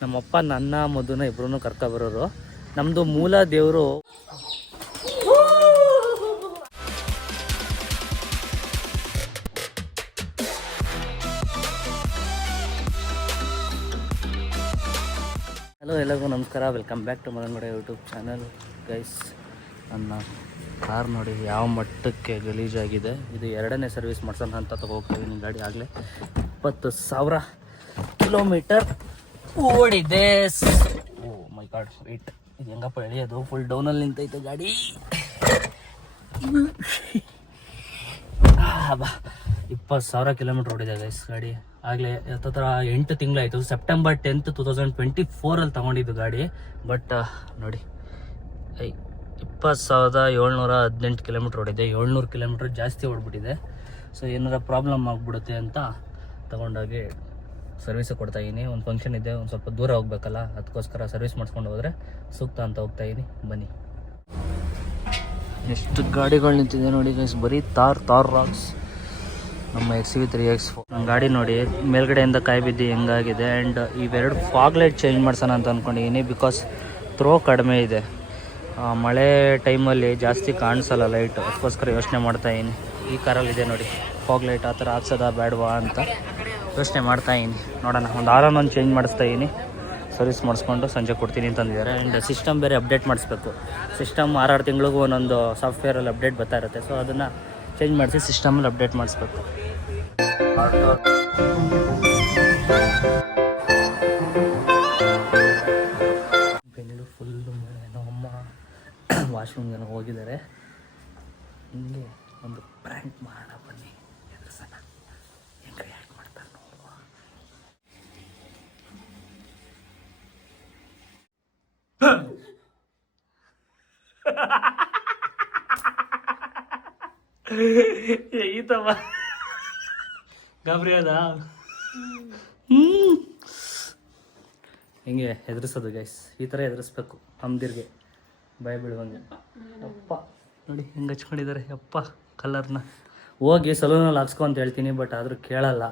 ನಮ್ಮಪ್ಪ ನನ್ನ ಮಧುನ ಇಬ್ರು ಕರ್ಕೊ ಬರೋರು ನಮ್ದು ಮೂಲ ದೇವರು ಹಲೋ, ಎಲ್ಲರಿಗೂ ನಮಸ್ಕಾರ. Welcome back to Madanagada YouTube channel guys ನನ್ನ ಕಾರ್ ನೋಡಿ ಯಾವ ಮಟ್ಟಕ್ಕೆ ಗಲೀಜಾಗಿದೆ. ಇದು ಎರಡನೇ ಸರ್ವಿಸ್ ಮಾಡ್ಸೋಣ ಅಂತ ತಗೋಗ್ತೀವಿ ಗಾಡಿ ಆಗಲೇ ಇಪ್ಪತ್ತು ಸಾವಿರ ಕಿಲೋಮೀಟರ್ ಓಡಿದೆ. ಓ ಮೈ ಗಾಡ್ ವೇಟ್ ಇದು ಹೆಂಗಪ್ಪ ಎಳೆಯೋದು? ಫುಲ್ ಡೌನಲ್ಲಿ ನಿಂತೈತೆ ಗಾಡಿ. ಬಾ ಇಪ್ಪತ್ತು ಸಾವಿರ ಕಿಲೋಮೀಟ್ರ್ ಓಡಿದೆ ಗೈಸ್ ಗಾಡಿ. ಆಗಲೇ ಹತ್ರ ಎಂಟು ತಿಂಗಳಾಯಿತು. September tenth two thousand twenty ಫೋರಲ್ಲಿ ತೊಗೊಂಡಿದ್ದು ಗಾಡಿ. ಬಟ್ ನೋಡಿ. ಐ ಇಪ್ಪತ್ತು ಸಾವಿರದ ಏಳ್ನೂರ ಹದಿನೆಂಟು ಕಿಲೋಮೀಟ್ರ್ ಓಡಿದೆ. ಏಳ್ನೂರು ಕಿಲೋಮೀಟ್ರ್ ಜಾಸ್ತಿ ಓಡ್ಬಿಟ್ಟಿದೆ. ಸೊ ಏನಾರ ಪ್ರಾಬ್ಲಮ್ ಆಗಿಬಿಡುತ್ತೆ ಅಂತ ತಗೊಂಡೋಗಿ ಸರ್ವಿಸ್ ಕೊಡ್ತಾ ಇದೀನಿ. ಒಂದು ಫಂಕ್ಷನ್ ಇದೆ, ಒಂದು ಸ್ವಲ್ಪ ದೂರ ಹೋಗ್ಬೇಕಲ್ಲ ಅದಕ್ಕೋಸ್ಕರ ಸರ್ವಿಸ್ ಮಾಡಿಸ್ಕೊಂಡು ಹೋದರೆ ಸೂಕ್ತ ಅಂತ ಹೋಗ್ತಾ ಇದೀನಿ. ಬನ್ನಿ. ಎಷ್ಟು ಗಾಡಿಗಳು ನಿಂತಿದೆ ನೋಡಿ ಗೈಸ್ ಬರೀ ತಾರ್ ತಾರ್ ರಾಕ್ಸ್ ನಮ್ಮ ಎಕ್ಸ್ ವಿ ತ್ರೀ ಎಕ್ಸ್ ನನ್ನ ಗಾಡಿ ನೋಡಿ, ಮೇಲ್ಗಡೆಯಿಂದ ಕಾಯಿ ಬಿದ್ದು ಹೆಂಗಾಗಿದೆ ಆ್ಯಂಡ್ ಇವೆರಡು ಫಾಗ್ ಲೈಟ್ ಚೇಂಜ್ ಮಾಡ್ಸೋಣ ಅಂತ ಅಂದ್ಕೊಂಡಿದ್ದೀನಿ ಬಿಕಾಸ್ ಥ್ರೋ ಕಡಿಮೆ ಇದೆ. ಮಳೆ ಟೈಮಲ್ಲಿ ಜಾಸ್ತಿ ಕಾಣಿಸಲ್ಲ ಲೈಟ್ ಅದಕ್ಕೋಸ್ಕರ ಯೋಚನೆ ಮಾಡ್ತಾ ಇದೀನಿ. ಈ ಕಾರಲ್ಲಿ ಇದೆ ನೋಡಿ ಫಾಗ್ ಲೈಟ್ ಆ ಥರ ಹಾಕ್ಸೋದಾ ಬೇಡವಾ ಅಂತ ಯೋಚನೆ ಮಾಡ್ತಾ ಇದೀನಿ. ನೋಡೋಣ, ಒಂದು ಆರನ್ ಒಂದು ಚೇಂಜ್ ಮಾಡಿಸ್ತಾ ಇದೀನಿ. ಸರ್ವಿಸ್ ಮಾಡಿಸ್ಕೊಂಡು ಸಂಜೆ ಕೊಡ್ತೀನಿ ಅಂತಂದಿದ್ದಾರೆ ಆ್ಯಂಡ್ ಸಿಸ್ಟಮ್ ಬೇರೆ ಅಪ್ಡೇಟ್ ಮಾಡಿಸ್ಬೇಕು. ಸಿಸ್ಟಮ್ ಆರಾರು ತಿಂಗಳಿಗೂ ಒಂದೊಂದು ಸಾಫ್ಟ್ವೇರಲ್ಲಿ ಅಪ್ಡೇಟ್ ಬರ್ತಾ ಇರುತ್ತೆ. ಸೊ ಅದನ್ನು ಚೇಂಜ್ ಮಾಡಿಸಿ ಸಿಸ್ಟಮಲ್ಲಿ ಅಪ್ಡೇಟ್ ಮಾಡಿಸ್ಬೇಕು. ಬೆಂಗಳೂರು ಫುಲ್ಲು ನಮ್ಮಮ್ಮ ವಾಶ್ರೂಮ್ಗೆ ಹೋಗಿದ್ದಾರೆ. ಹಿಂಗೆ ಒಂದು ಪ್ರ್ಯಾಂಕ್ ಮಾಡೋಣ ಬನ್ನಿ ಎದುರಿಸೋಣ ಹೆಂಗೆ ರಿಯಾಕ್ಟ್ ಮಾಡ್ತಾರೆ ನೋಡುವ ಈತಮ್ಮ ಗಾಬರಿ ಅದ ಹಿಂಗೆ ಎದುರಿಸೋದು ಗೈಸ್ ಈ ಥರ ಹೆದರ್ಸ್ಬೇಕು. ಅಮ್ದಿರ್ಗೆ ಭಯ ಬೀಳುವಂಗೆ ಅಪ್ಪ ನೋಡಿ ಹೆಂಗೆ ಹಚ್ಕೊಂಡಿದ್ದಾರೆ ಅಪ್ಪ ಕಲರ್ನ. ಹೋಗಿ ಸಲೂನಲ್ಲಿ ಹಾಕ್ಸ್ಕೊ ಅಂತ ಹೇಳ್ತೀನಿ ಬಟ್ ಆದರೂ ಕೇಳಲ್ಲ.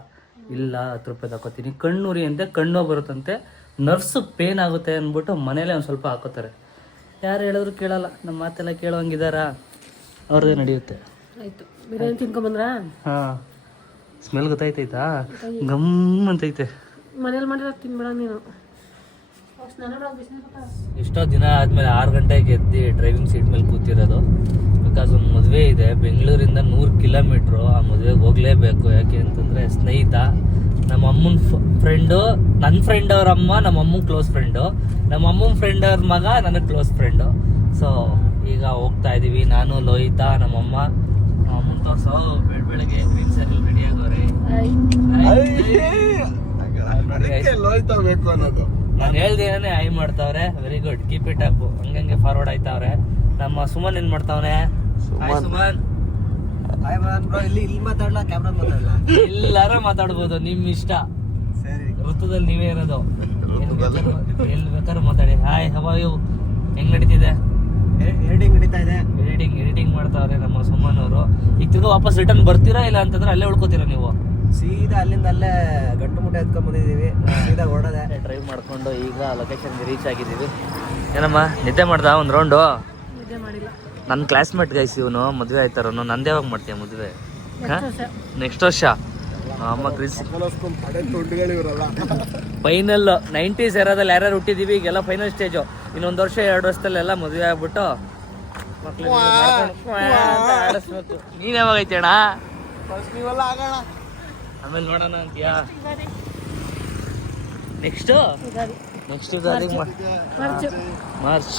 ಇಲ್ಲ ಹತ್ತು ರೂಪಾಯಿ ಹಾಕೋತೀನಿ ಕಣ್ಣುರಿ ಅಂತೆ ಕಣ್ಣು ಬರುತ್ತಂತೆ. ನರ್ಸ್ ಪೇನ್ ಆಗುತ್ತೆ ಅಂದ್ಬಿಟ್ಟು ಮನೇಲೆ ಒಂದು ಸ್ವಲ್ಪ ಹಾಕೋತಾರೆ. ಯಾರು ಹೇಳಿದ್ರು ಕೇಳಲ್ಲ. ನಮ್ಮ ಮಾತೆಲ್ಲ ಕೇಳೋಂಗಿದಾರಾ? ಅವ್ರದ್ದೇ ನಡೆಯುತ್ತೆ. ಆಯ್ತು. ಬಿರಿಯಾನಿ ತಿನ್ಕೊಂಬಂದ್ರಾ? ಹಾ. ಸ್ಮೆಲ್ ಗೊತ್ತಾಯ್ತೈತಾ? ಗಮ್ ಅಂತೈತೆ. ಮನೇಲಿ ಮಾಡಿರೋ ತಿನ್ಬೇಡ ನೀನು. ಎಷ್ಟೋ ದಿನ ಆದ್ಮೇಲೆ ಆರು ಗಂಟೆಗೆ ಎದ್ದು ಡ್ರೈವಿಂಗ್ ಸೀಟ್ ಮೇಲೆ ಕೂತಿರೋದು. ಬಿಕಾಸ್ ಒಂದು ಮದುವೆ ಇದೆ ಬೆಂಗಳೂರಿಂದ ನೂರು ಕಿಲೋಮೀಟ್ರು ಆ ಮದುವೆಗೆ ಹೋಗ್ಲೇಬೇಕು. ಯಾಕೆ ಅಂತಂದ್ರೆ ಸ್ನೇಹಿತ ನಮ್ಮ ಅಮ್ಮನ ಫ್ರೆಂಡು ನನ್ನ ಫ್ರೆಂಡ್ ಅವ್ರ ಅಮ್ಮ ನಮ್ಮ ಅಮ್ಮನ ಕ್ಲೋಸ್ ಫ್ರೆಂಡು ನಮ್ಮ ಅಮ್ಮನ ಫ್ರೆಂಡ್ ಅವ್ರ ಮಗ ನನಗೆ ಕ್ಲೋಸ್ ಫ್ರೆಂಡು ಸೊ ಈಗ ಹೋಗ್ತಾ ಇದ್ದೀವಿ ನಾನು ಲೋಹಿತಾ ನಮ್ಮಮ್ಮ ಮುಂತೋರ್ಸೋ ಬೆಳ ಬೆಳಗ್ಗೆ ಮೀನ್ಸಲ್ಲಿ ರೆಡಿ ಆಗೋರೆ. ಬೇಕು ಅನ್ನೋದು. ನಾನು ಹೇಳ್ದೇನೆ ಐ ಮಾಡ್ತಾವ್ರೆ very good keep it up ಹಂಗಂಗೆ forward ಆಯ್ತಾವ್ರೆ. ನಮ್ಮ ಸುಮನ್ ಏನ್ ಮಾಡ್ತಾವ್ನೆ? ಹಾಯ್ ಸುಮನ್. ಇಲ್ಲಿ ಇಲ್ಲಿ ಮಾತಾಡಲ್ಲ ಕ್ಯಾಮ್ರಾ ಮಾತಾಡಲ್ಲ ಎಲ್ಲಾರ ಮಾತಾಡ್ಬೋದು ನಿಮ್ ಇಷ್ಟ. ಸರಿ. ಋತುದಲ್ಲಿ ನೀವೇ ಇರೋದು. ಎಲ್ಲಿ ಬೇಕಾದ್ರೂ ಮಾತಾಡಿ. ಹಾಯ್ ಹವಾಯು ಹೆಂಗ್ ನಡೀತಿದೆ? ಎಡಿಟಿಂಗ್ ನಡೀತಾ ಇದೆ. ಎಡಿಟಿಂಗ್ ಎಡಿಟಿಂಗ್ ಮಾಡ್ತಾವ್ರೆ ನಮ್ಮ ಸುಮನ್ ಅವರು. ಈಗ ತಿರ್ಗಾ ವಾಪಸ್ ರಿಟರ್ನ್ ಬರ್ತೀರಾ ಇಲ್ಲ ಅಂತಂದ್ರೆ ಅಲ್ಲೇ ಉಳ್ಕೋತೀರಾ ನೀವು? ಸೀದಾ ಅಲ್ಲಿಂದ ಅಲ್ಲೇ ಗಂಟು ಮುಟ್ಟೆ ಎತ್ಕೊಂಡ್ ಬಂದಿದ್ದೀವಿ. ಸೀದಾ ಹೊರಡದೆ. ಡ್ರೈವ್ ಮಾಡ್ಕೊಂಡು ಈಗ ಲೊಕೇಶನ್ಗೆ ರೀಚ್ ಆಗಿದ್ದೀವಿ. ಏನಮ್ಮ ನಿದ್ದೆ ಮಾಡ್ದ ಒಂದು ರೌಂಡು ನನ್ನ ಕ್ಲಾಸ್ಮೇಟ್ ಗೈಸ್ ಇವನು ಮದುವೆ ಆಯ್ತಾರನು. ನಂದೇ ಯಾವಾಗ ಮಾಡ್ತೀಯ ಮದುವೆ? ನೆಕ್ಸ್ಟ್ ವರ್ಷ? ಅಮ್ಮ ಕ್ರಿಸ್ ಫೈನಲ್ ನೈಂಟೀಸ್ ಎರದಲ್ಲಿ ಯಾರ್ಯಾರು ಹುಟ್ಟಿದೀವಿ ಈಗೆಲ್ಲ ಫೈನಲ್ ಸ್ಟೇಜು ಇನ್ನೊಂದು ವರ್ಷ ಎರಡು ವರ್ಷದಲ್ಲಿ ಎಲ್ಲ ಮದುವೆ ಆಗ್ಬಿಟ್ಟು ನೀನ್ ಯಾವಾಗ ಐತೆ ಅಣ್ಣ ಆಮೇಲೆ ನೋಡೋಣ ಅಂತೀಯಾ? ನೆಕ್ಸ್ಟ್ ನೆಕ್ಸ್ಟ್ ಮಾರ್ಚ್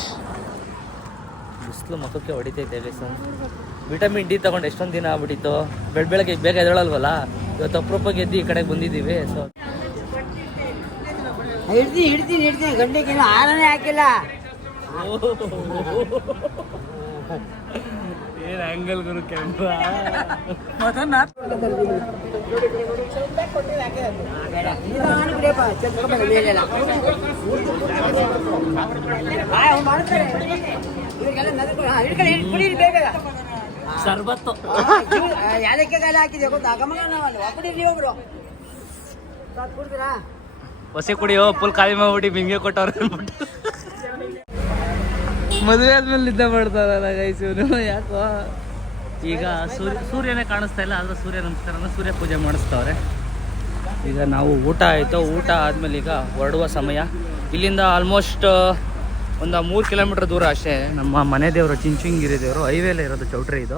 ಬಿಸಿಲು ಮುಖಕ್ಕೆ ಹೊಡಿತೈತೆ ಬೇಸನ್ ವಿಟಮಿನ್ ಡಿ ತಗೊಂಡು ಎಷ್ಟೊಂದು ದಿನ ಆಗ್ಬಿಟ್ಟಿತ್ತು. ಬೆಳ್ ಬೆಳಗ್ಗೆ ಬೇಗ ಎದಳಲ್ವಲ್ಲ ಇವತ್ತು ಅಪರೂಪಕ್ಕೆ ಎದ್ದು ಈ ಕಡೆಗೆ ಬಂದಿದ್ದೀವಿ ಸೊ ಹಿಡ್ತೀನಿ ಹಿಡ್ತೀನಿ ಹಿಡ್ತೀನಿ ಗಂಟೆಗೆ ಆರನೇ ಹಾಕಿಲ್ಲ. ಏನ್ ಆಂಗಲ್ ಗುರು ಕೆಂಪ? ಮಾಡ್ತಾರೆ ಸರ್ಬತ್ತು ಯಾದಕ್ಕೆ ಗಾಲ ಹಾಕಿದೆ ಗೊತ್ತಾ? ಗಮನ ನಾವಲ್ಲ ಕುಡೀರಿ ಒಬ್ರು. ಕುಡಿದ್ರಾ ಹೊಸಿ ಹೊಸ ಕುಡಿಯೋ ಫುಲ್ ಖಾಲಿ ಮಾಡ್ಬಿಟ್ಟು ಬಿಂಗೆ ಕೊಟ್ಟವ್ರ ಅಂದ್ಬಿಟ್ಟು. ಮದುವೆ ಆದ್ಮೇಲೆ ನಿದ್ದೆ ಮಾಡ್ತಾರಲ್ಲ ಗೈಸ್ ಇವನು ಯಾಕೋ? ಈಗ ಸೂರ್ಯ ಸೂರ್ಯನೇ ಕಾಣಿಸ್ತಾ ಇಲ್ಲ ಆದ್ರೆ ಸೂರ್ಯ ನಮಸ್ಕಾರ ಸೂರ್ಯ ಪೂಜೆ ಮಾಡಿಸ್ತವ್ರೆ. ಈಗ ನಾವು ಊಟ ಆಯಿತು. ಊಟ ಆದಮೇಲೆ ಈಗ ಹೊರಡುವ ಸಮಯ. ಇಲ್ಲಿಂದ ಆಲ್ಮೋಸ್ಟ್ ಒಂದು ಮೂರು ಕಿಲೋಮೀಟ್ರ್ ದೂರ ಅಷ್ಟೇ ನಮ್ಮ ಮನೆ ದೇವರು ಚಿಂಚಿಂಗಿರಿ ದೇವರು ಹೈವೇಲೇ ಇರೋದು ಚೌಟ್ರಿ ಇದು.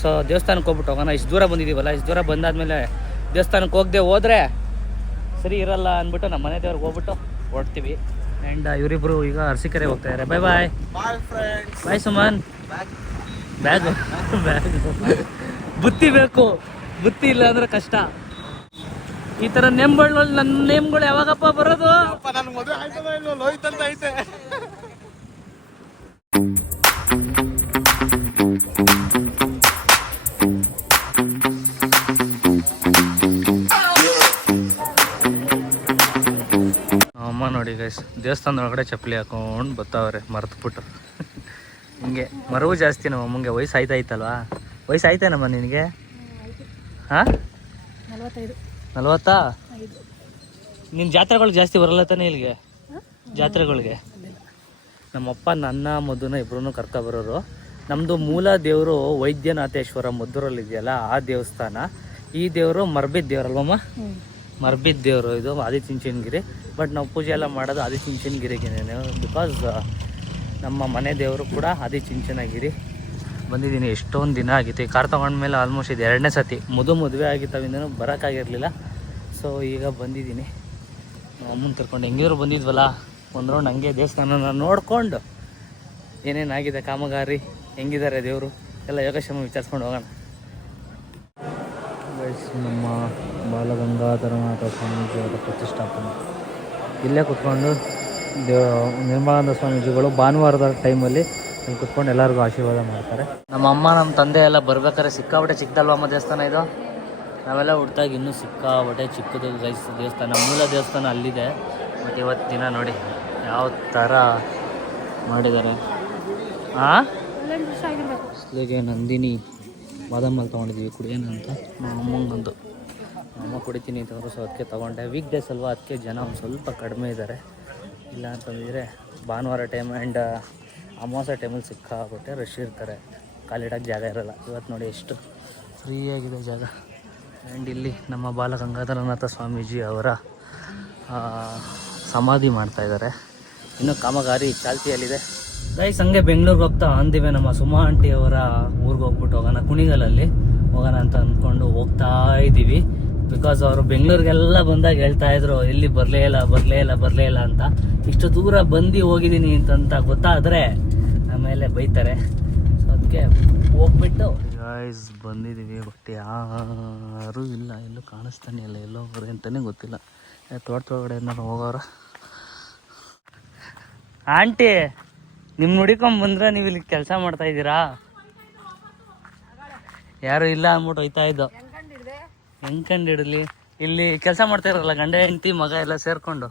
ಸೊ ದೇವಸ್ಥಾನಕ್ಕೆ ಹೋಗ್ಬಿಟ್ಟು ಹೋಗೋಣ. ಇಷ್ಟು ದೂರ ಬಂದಿದ್ದೀವಲ್ಲ ಇಷ್ಟು ದೂರ ಬಂದಾದಮೇಲೆ ದೇವಸ್ಥಾನಕ್ಕೆ ಹೋಗದೆ ಹೋದರೆ ಸರಿ ಇರಲ್ಲ ಅಂದ್ಬಿಟ್ಟು ನಮ್ಮ ಮನೆ ದೇವ್ರಿಗೆ ಹೋಗ್ಬಿಟ್ಟು ಹೊರಡ್ತೀವಿ ಆ್ಯಂಡ್ ಇವರಿಬ್ಬರು ಈಗ ಅರಸಿಕೆರೆ ಹೋಗ್ತಾ ಇದ್ದಾರೆ bye bye bye Suman. Bag bag ಬುತ್ತಿ ಬೇಕು. ಬುತ್ತಿ ಇಲ್ಲ ಅಂದ್ರೆ ಕಷ್ಟ. ಈ ಥರ ನೇಮ್ಗಳು ನನ್ನ ನೇಮ್ಗಳು ಯಾವಾಗಪ್ಪ ಬರೋದು? ನೋಡಿ ಗೈಸ್ ದೇವಸ್ಥಾನದ ಒಳಗಡೆ ಚಪ್ಪಲಿ ಹಾಕೊಂಡು ಬರ್ತಾವ್ರೆ ಮರೆತುಬಿಟ್ಟು. ಹಿಂಗೆ, ಮರವು ಜಾಸ್ತಿ ನಮ್ಮ ಅಮ್ಮಂಗೆ, ವಯಸ್ಸು ಆಯ್ತಾಯ್ತಲ್ವಾ ವಯಸ್ಸು ಆಯ್ತೇನಮ್ಮ ನಿನಗೆ? ಹಾಂ? ನಲ್ವತ್ತಾ ನಿನ್ನ ಜಾತ್ರೆಗಳು ಜಾಸ್ತಿ ಬರಲ್ಲ ತಾನೇ ಇಲ್ಲಿಗೆ? ಜಾತ್ರೆಗಳಿಗೆ? ನಮ್ಮಪ್ಪ, ನನ್ನ ಮದುನ ಇಬ್ಬರೂ ಕರ್ಕೊ ಬರೋರು. ನಮ್ಮದು ಮೂಲ ದೇವರು ವೈದ್ಯನಾಥೇಶ್ವರ ಮದ್ದೂರಲ್ಲಿ ಇದೆಯಲ್ಲ ಆ ದೇವಸ್ಥಾನ. ಈ ದೇವರು ಮರ್ಬಿದ್ ದೇವರಲ್ವಮ್ಮ? ಮರ್ಬಿದ್ ದೇವರು ಇದು ಆದಿಚುಂಚನಗಿರಿ ಬಟ್ ನಾವು ಪೂಜೆ ಎಲ್ಲ ಮಾಡೋದು ಆದಿಚುಂಚನಗಿರಿಗೇನೆ ಬಿಕಾಸ್ ನಮ್ಮ ಮನೆ ದೇವರು ಕೂಡ ಆದಿಚುಂಚನಗಿರಿ ಬಂದಿದ್ದೀನಿ. ಎಷ್ಟೊಂದು ದಿನ ಆಗಿತ್ತು. ಈ ಕಾರ್ ತೊಗೊಂಡ್ಮೇಲೆ ಆಲ್ಮೋಸ್ಟ್ ಇದು ಎರಡನೇ ಸತಿ. ಮುದು ಮದುವೆ ಆಗಿತ್ತವಿಂದನೂ ಬರೋಕ್ಕಾಗಿರಲಿಲ್ಲ. ಸೊ ಈಗ ಬಂದಿದ್ದೀನಿ. ಅಮ್ಮನ ಕರ್ಕೊಂಡು. ಹೆಂಗಿದ್ರು ಬಂದಿದ್ವಲ್ಲ? ಒಂದು ರೌಂಡ್ ಹಂಗೆ ದೇವಸ್ಥಾನನ ನೋಡಿಕೊಂಡು. ಏನೇನಾಗಿದೆ ಕಾಮಗಾರಿ? ಹೆಂಗಿದ್ದಾರೆ ದೇವರು? ಎಲ್ಲ ಯೋಗಕ್ಷೇಮ ವಿಚಾರಿಸ್ಕೊಂಡು ಹೋಗೋಣ. ನಮ್ಮ ಬಾಲಗಂಗಾಧರನಾಥ ಸ್ವಾಮೀಜಿಯವರ ಪ್ರತಿಷ್ಠಾಪನೆ. ಇಲ್ಲೇ ಕುತ್ಕೊಂಡು ದೇವ ನಿರ್ಮಲಾನಂದ ಸ್ವಾಮೀಜಿಗಳು ಭಾನುವಾರದ ಟೈಮಲ್ಲಿ ಇಲ್ಲಿ ಕುತ್ಕೊಂಡು ಎಲ್ಲರಿಗೂ ಆಶೀರ್ವಾದ ಮಾಡ್ತಾರೆ. ನಮ್ಮ ಅಮ್ಮ ನಮ್ಮ ತಂದೆ ಎಲ್ಲ ಬರ್ಬೇಕಾದ್ರೆ ಸಿಕ್ಕಾಬಟ್ಟೆ ಚಿಕ್ಕದಲ್ವಮ್ಮ ದೇವಸ್ಥಾನ ಇದು? ನಾವೆಲ್ಲ ಹುಡ್ತಾಗ ಇನ್ನೂ ಸಿಕ್ಕಾಬಟ್ಟೆ ಚಿಕ್ಕದು ರೈಸ್ ದೇವಸ್ಥಾನ ಮೂಲ ದೇವಸ್ಥಾನ ಅಲ್ಲಿದೆ. ಬಟ್ ಇವತ್ತು ದಿನ ನೋಡಿ ಯಾವ ಥರ ಮಾಡಿದ್ದಾರೆ. ಅಲ್ಲಿಗೆ ನಂದಿನಿ ಬಾದಾಮಲ್ಲಿ ತೊಗೊಂಡಿದ್ದೀವಿ ತೊಗೊಂಡಿದ್ವಿ ಕುಡಿಯೋಣ ಅಂತ. ನಮ್ಮ ಅಮ್ಮಂಗಂದು ಅಮ್ಮ ಕುಡಿತೀನಿ ಅಂತಂದ್ರು ಸೊ ಅದಕ್ಕೆ ತೊಗೊಂಡೆ. ವೀಕ್ ಡೇಸ್ ಅಲ್ವಾ, ಅದಕ್ಕೆ ಜನ ಒಂದು ಸ್ವಲ್ಪ ಕಡಿಮೆ ಇದ್ದಾರೆ ಇಲ್ಲ ಅಂತಂದಿದ್ರೆ ಭಾನುವಾರ ಟೈಮ್ ಆ್ಯಂಡ್ ಅಮಾವಾಸ್ಯ ಟೈಮಲ್ಲಿ ಸಿಕ್ಕಾಬಿಟ್ಟೆ ರಶ್ ಇರ್ತಾರೆ. ಕಾಲಿಡೋಕ್ಕೆ ಜಾಗ ಇರೋಲ್ಲ. ಇವತ್ತು ನೋಡಿ ಎಷ್ಟು ಫ್ರೀಯಾಗಿದೆ ಜಾಗ. ಆ್ಯಂಡ್ ಇಲ್ಲಿ ನಮ್ಮ ಬಾಲಗಂಗಾಧರನಾಥ ಸ್ವಾಮೀಜಿ ಅವರ ಸಮಾಧಿ ಮಾಡ್ತಾ ಇದ್ದಾರೆ ಇನ್ನು ಕಾಮಗಾರಿ ಚಾಲ್ತಿಯಲ್ಲಿದೆ. ಗೈಸ್ ಹಂಗೆ ಬೆಂಗಳೂರಿಗೆ ಹೋಗ್ತಾ ಅಂದಿವೆ ನಮ್ಮ ಸುಮಾ ಆಂಟಿ ಅವರ ಊರಿಗೆ ಹೋಗ್ಬಿಟ್ಟು ಹೋಗೋಣ. ಕುಣಿಗಲಲ್ಲಿ ಹೋಗೋಣ ಅಂತ ಅಂದ್ಕೊಂಡು ಹೋಗ್ತಾ ಇದ್ದೀವಿ ಬಿಕಾಸ್ ಅವರು ಬೆಂಗಳೂರಿಗೆಲ್ಲ ಬಂದಾಗ ಹೇಳ್ತಾ ಇದ್ರು ಇಲ್ಲಿ ಬರಲೇ ಇಲ್ಲ ಬರಲೇ ಇಲ್ಲ ಬರಲೇ ಇಲ್ಲ ಅಂತ. ಇಷ್ಟು ದೂರ ಬಂದು ಹೋಗಿದ್ದೀನಿ ಅಂತಂತ ಗೊತ್ತಾದರೆ ಆಮೇಲೆ ಬೈತಾರೆ. ಸೊ ಅದಕ್ಕೆ ಹೋಗ್ಬಿಟ್ಟು ಗಾಯ್ಸ್ ಬಂದಿದ್ದೀವಿ ಬಟ್ ಯಾರೂ ಇಲ್ಲ. ಎಲ್ಲೂ ಕಾಣಿಸ್ತಾನೆ ಇಲ್ಲ ಎಲ್ಲೋ ಹೋಗ್ರಿ ಅಂತಲೇ ಗೊತ್ತಿಲ್ಲ. ತೋಟದೊಳಗಡೆ ಏನಾರು ಹೋಗೋರ? ಆಂಟಿ ನಿಮ್ಮ ನುಡಿಕೊಂಡ್ ಬಂದ್ರೆ ನೀವು ಇಲ್ಲಿ ಕೆಲಸ ಮಾಡ್ತಾ ಇದ್ದೀರಾ? ಯಾರು ಇಲ್ಲ ಅಂದ್ಬಿಟ್ಟು ಹೋಯ್ತಾ ಇದ್ದೋ. ಹೆಂಗ್ ಕಂಡಿಡಲಿ ಇಲ್ಲಿ ಕೆಲಸ ಮಾಡ್ತಾ ಇರಲ್ಲ ಗಂಡ ಹೆಂಡತಿ, ಮಗ ಎಲ್ಲ ಸೇರ್ಕೊಂಡು.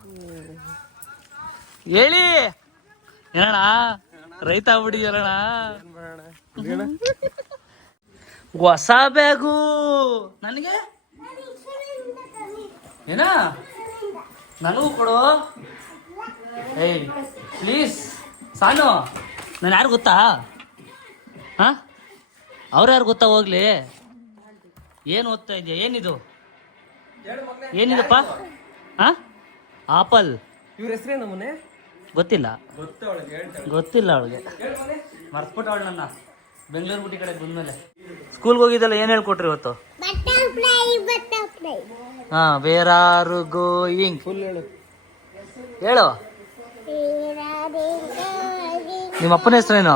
ಹೇಳಿ! ಏನಣ್ಣ? ರೈತ ಆಗ್ಬಿಟ್ಟಿದ್ಯಾರಣ ಹೊಸ ಬ್ಯಾಗು! ನನಗೆ? ಏನ? ನನಗೂ ಕೊಡು. ಏಯ್ ಪ್ಲೀಸ್ ಸಾನು ನಾನು ಯಾರು ಗೊತ್ತಾ? ಹಾ? ಅವ್ರು ಯಾರು ಗೊತ್ತಾ ಹೋಗ್ಲಿ? ಏನು ಓದ್ತಾ ಇದೆಯಾ? ಏನಿದು? ಏನಿದಪ್ಪ ಹಾ ಆಪಲ್. ಇವ್ರ ಹೆಸರೇನು ಮೊನ್ನೆ ಗೊತ್ತಿಲ್ಲ. ಗೊತ್ತಿಲ್ಲ ಅವಳಿಗೆ. ಮರ್ತ್ಬಿಟ್ಟು ಅವಳು ನನ್ನ. ಬೆಂಗಳೂರು ಬಿಟ್ಟಿ ಕಡೆ ಬಂದ್ಮೇಲೆ. ಸ್ಕೂಲ್ಗೆ ಹೋಗಿದ್ದಲ್ಲ ಏನು ಹೇಳ್ಕೊಟ್ರಿ ಇವತ್ತು? ಹಾ ವೇರ್ ಆರ್ ಗೋಯಿಂಗ್ ಫುಲ್ ಹೇಳು. ಹೇಳು. ನಿಮ್ಮ ಅಪ್ಪನ ಹೆಸರೇನು?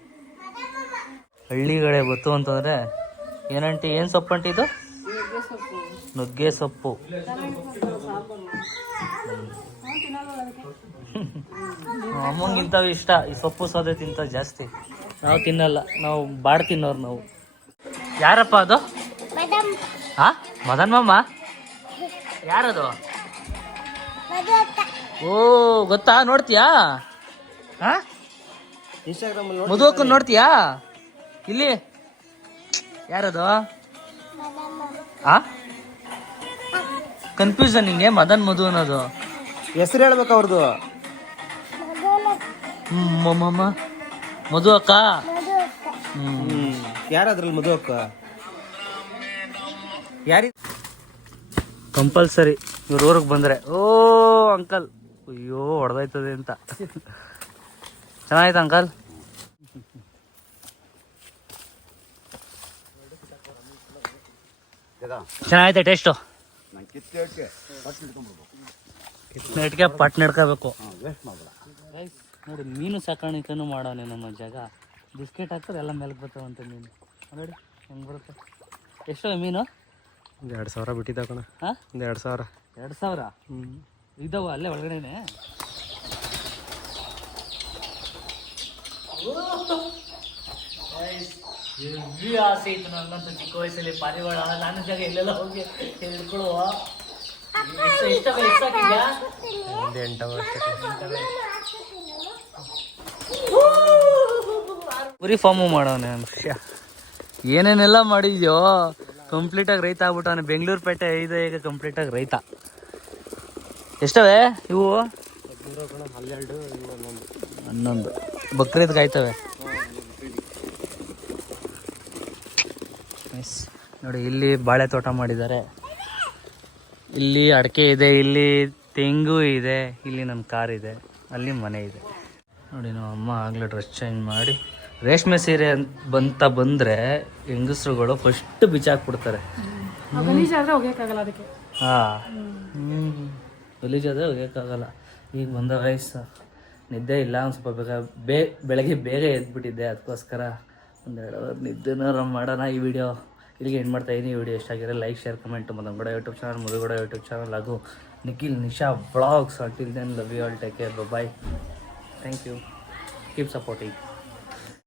ಹಳ್ಳಿಗಡೆ ಗೊತ್ತು ಅಂತಂದ್ರೆ ಏನಂಟಿ ಏನು ಸೊಪ್ಪಂಟಿ ಇದು? ನುಗ್ಗೆ ಸೊಪ್ಪು. ಅಮ್ಮಂಗೆ ಇಂಥವು ಇಷ್ಟ. ಈ ಸೊಪ್ಪು ಸೌದೆ ತಿಂತ ಜಾಸ್ತಿ. ನಾವು ತಿನ್ನಲ್ಲ. ನಾವು ಬಾಡ್ ತಿನ್ನೋರು ನಾವು. ಯಾರಪ್ಪ ಅದು? ಹಾ ಮದನ್ ಮಾಮ? ಯಾರದು? ಓ ಗೊತ್ತಾ? ನೋಡ್ತೀಯಾ? ಹಾ ಅಕ್ಕನ್ ನೋಡ್ತೀಯಾ? ಇಲ್ಲಿ? ಯಾರದು? ಆ? ಕನ್ಫ್ಯೂಷನ್ ನಿಂಗೆ ಮದನ್ ಮಧು ಅನ್ನೋದು. ಹೆಸರು ಹೇಳ್ಬೇಕು ಅವ್ರದ್ದು ಹ್ಮ್ ಮಮ್ಮ ಮಧು ಅಕ್ಕ? ಹ್ಮ್. ಯಾರದ್ರಲ್ಲಿ ಮದುವೆ ಅಕ್ಕ? ಯಾರಿ ಕಂಪಲ್ಸರಿ ಇವ್ರ ಊರಿಗೆ ಬಂದ್ರೆ ಓ ಅಂಕಲ್. ಅಯ್ಯೋ ಹೊಡೆದಾಯ್ತದೆ ಅಂತ. ಚೆನ್ನಾಗಿತ್ತು ಅಂಕಲ್? ಚೆನ್ನಾಗೈತೆ ಟೇಸ್ಟು ಕಿತ್ನೆಟ್ಗೆ ಪಟ್ ನಡ್ಕೋಬೇಕು ನೋಡಿ ಮೀನು ಸಾಕಾಣಿಕೆನೂ ಮಾಡೋಣ ನಮ್ಮ ಜಾಗ. ಬಿಸ್ಕೆಟ್ ಹಾಕಿದ್ರೆ ಎಲ್ಲ ಮೇಲಕ್ಕೆ ಬರ್ತಾವಂತೆ ಮೀನು. ನೋಡಿ ಹೆಂಗೆ ಬರುತ್ತೆ. ಎಷ್ಟು ಮೀನು? ಒಂದು ಎರಡು ಸಾವಿರ ಬಿಟ್ಟಿದ್ದ ಕಣ. ಹಾಂ? ಒಂದು ಎರಡು ಸಾವಿರ. ಎರಡು ಸಾವಿರ? ಹ್ಞೂ ಇದಾವ ಅಲ್ಲೇ ಒಳಗಡೆನೆ? ಹೆವಿ ಆಸೆ ಇತ್ತು ನನ್ನಂತೂ ಚಿಕ್ಕ ವಯಸ್ಸಲ್ಲಿ ಪಾರಿವಾಳ ನಾನು ಜಾಗ ಎಲ್ಲೆಲ್ಲ ಹೋಗಿ ಹಿಡ್ಕೊಳ್ಳುವ ಎಷ್ಟು ಹಾಕಿದ್ಯಾ ಒಂದು ಎಂಟು ವರ್ಷ ಕುರಿ ಫಾರ್ಮು ಮಾಡೋನೆ ಮನುಷ್ಯ ಏನೇನೆಲ್ಲ ಮಾಡಿದ್ಯೋ? ಕಂಪ್ಲೀಟಾಗಿ ರೈತ ಆಗ್ಬಿಟ್ಟವನೆ. ಬೆಂಗಳೂರು ಪೇಟೆ ಇದೆ ಈಗ ಕಂಪ್ಲೀಟಾಗಿ ರೈತ. ಎಷ್ಟವೆ ಇವು? ಹನ್ನೆರಡು ಹನ್ನೊಂದು. ಬಕ್ರೀದ್ ಕಾಯ್ತವೆ Nice. ನೋಡಿ ಇಲ್ಲಿ ಬಾಳೆ ತೋಟ ಮಾಡಿದ್ದಾರೆ. ಇಲ್ಲಿ ಅಡಿಕೆ ಇದೆ ಇಲ್ಲಿ ತೆಂಗು ಇದೆ ಇಲ್ಲಿ ನನ್ನ ಕಾರ್ ಇದೆ ಅಲ್ಲಿ ಮನೆ ಇದೆ. ನೋಡಿ ನಮ್ಮ ಅಮ್ಮ ಆಗಲೇ ಡ್ರೆಸ್ ಚೇಂಜ್ ಮಾಡಿ ರೇಷ್ಮೆ ಸೀರೆ ಅಂತ ಬಂತ ಬಂದರೆ ಹೆಂಗಸರುಗಳು ಫಸ್ಟ್ ಬಿಚ್ಚಾಕ್ಬಿಡ್ತಾರೆ. ಗಲೀಜಾದ್ರೆ ಹಾಂ. ಹ್ಞೂ ಒಗೆಯೋಕ್ಕಾಗಲ್ಲ ಹೋಗೋಕ್ಕಾಗಲ್ಲ ಈಗ ಬಂದ ವಯಸ್ಸು ನಿದ್ದೆ ಇಲ್ಲ ಒಂದು ಸ್ವಲ್ಪ ಬೇಗ ಬೇ ಬೆಳಗ್ಗೆ ಬೇಗ ಎದ್ಬಿಟ್ಟಿದ್ದೆ ಅದಕ್ಕೋಸ್ಕರ ಒಂದೆರಡು ಅವರ್ ನಿದ್ದೆನಾರ ಮಾಡೋಣ ಈ ವಿಡಿಯೋ ಇಲ್ಲಿಗೆ ಏನು ಮಾಡ್ತಾ ಇದ್ದೀನಿ ವಿಡಿಯೋ ಇಷ್ಟ ಆಗಿರೋ like share comment Madanagada YouTube channel Madanagada YouTube channel ಹಾಗೂ Nikhil, Nisha blogs until then love you all take care bye thank you keep supporting